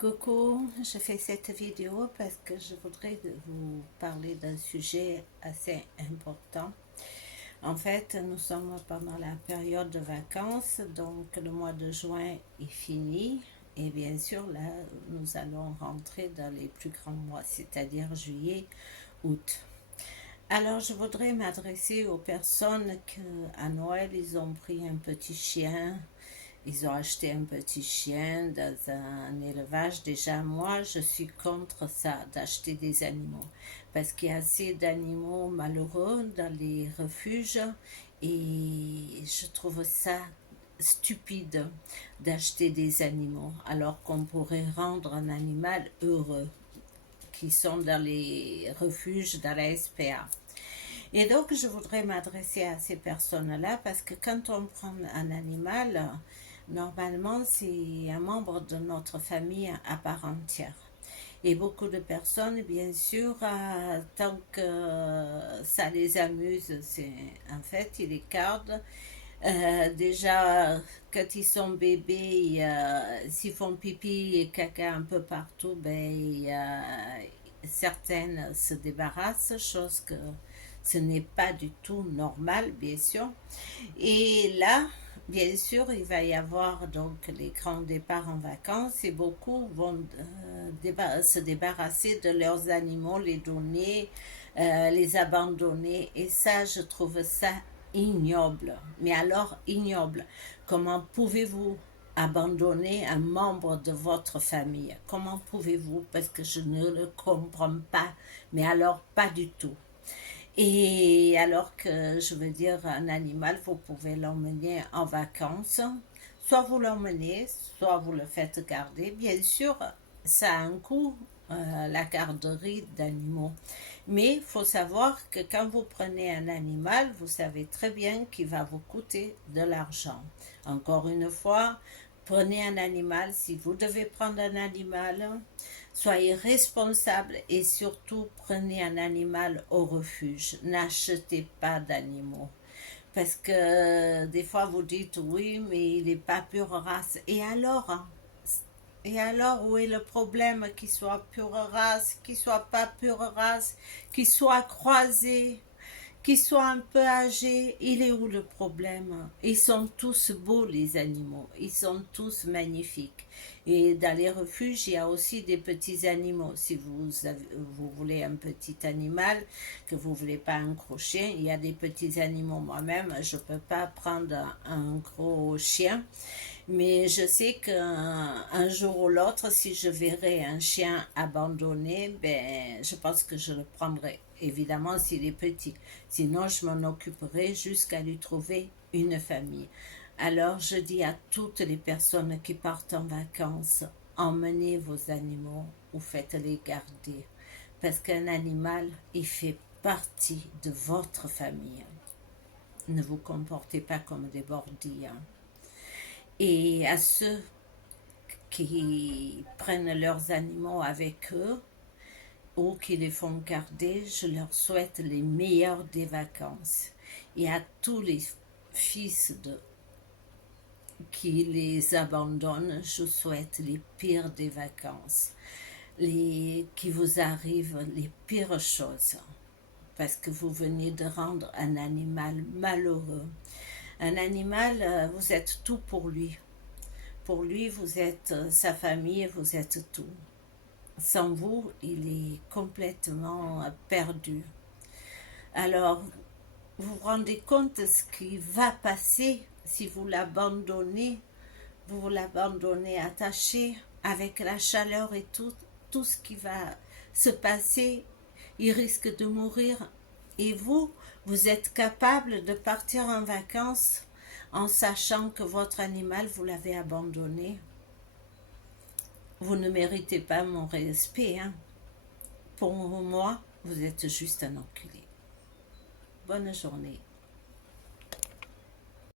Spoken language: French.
Coucou, je fais cette vidéo parce que je voudrais vous parler d'un sujet assez important. En fait, nous sommes pendant la période de vacances, donc le mois de juin est fini et bien sûr là, nous allons rentrer dans les plus grands mois, c'est-à-dire juillet, août. Alors, je voudrais m'adresser aux personnes qui, à Noël, ils ont pris un petit chien. Ils ont acheté un petit chien dans un élevage. Déjà, moi, je suis contre ça, d'acheter des animaux. Parce qu'il y a assez d'animaux malheureux dans les refuges. Et je trouve ça stupide d'acheter des animaux, alors qu'on pourrait rendre un animal heureux, qui sont dans les refuges, dans la SPA. Et donc, je voudrais m'adresser à ces personnes-là parce que quand on prend un animal, normalement, c'est un membre de notre famille à part entière. Et beaucoup de personnes, bien sûr, tant que ça les amuse, en fait, ils les gardent. Déjà, quand ils sont bébés, s'ils font pipi et caca un peu partout, certaines se débarrassent, chose que ce n'est pas du tout normal, bien sûr. Et là, bien sûr, il va y avoir donc les grands départs en vacances et beaucoup vont se débarrasser de leurs animaux, les donner, les abandonner. Et ça, je trouve ça ignoble. Mais alors, ignoble. Comment pouvez-vous abandonner un membre de votre famille? Comment pouvez-vous? Parce que je ne le comprends pas. Mais alors, pas du tout. Et alors que, je veux dire, un animal, vous pouvez l'emmener en vacances. Soit vous l'emmenez, soit vous le faites garder. Bien sûr, ça a un coût, la garderie d'animaux. Mais il faut savoir que quand vous prenez un animal, vous savez très bien qu'il va vous coûter de l'argent. Encore une fois, prenez un animal. Si vous devez prendre un animal, soyez responsable et surtout prenez un animal au refuge. N'achetez pas d'animaux. Parce que des fois vous dites oui, mais il n'est pas pure race. Et alors, hein? Et alors, où est le problème qu'il soit pure race, qu'il soit pas pure race, qu'il soit croisé, qu'il soit un peu âgé? Il est où le problème? Ils sont tous beaux, les animaux. Ils sont tous magnifiques. Et dans les refuges, il y a aussi des petits animaux. Si vous voulez un petit animal, que vous ne voulez pas un gros chien, il y a des petits animaux. Moi-même, je ne peux pas prendre un gros chien. Mais je sais qu'un jour ou l'autre, si je verrai un chien abandonné, je pense que je le prendrai. Évidemment, s'il est petit. Sinon, je m'en occuperai jusqu'à lui trouver une famille. Alors, je dis à toutes les personnes qui partent en vacances, emmenez vos animaux ou faites-les garder. Parce qu'un animal, il fait partie de votre famille. Ne vous comportez pas comme des bordilles. Et à ceux qui prennent leurs animaux avec eux ou qui les font garder, je leur souhaite les meilleures des vacances. Et à tous les fils qui les abandonnent, je souhaite les pires des vacances. Qui vous arrivent les pires choses. Parce que vous venez de rendre un animal malheureux. Un animal, vous êtes tout pour lui. Pour lui, vous êtes sa famille, vous êtes tout. Sans vous, il est complètement perdu. Alors, vous vous rendez compte de ce qui va passer si vous l'abandonnez, attaché avec la chaleur et tout ce qui va se passer. Il risque de mourir. Et vous êtes capable de partir en vacances en sachant que votre animal, vous l'avez abandonné. Vous ne méritez pas mon respect, hein. Pour moi, vous êtes juste un enculé. Bonne journée.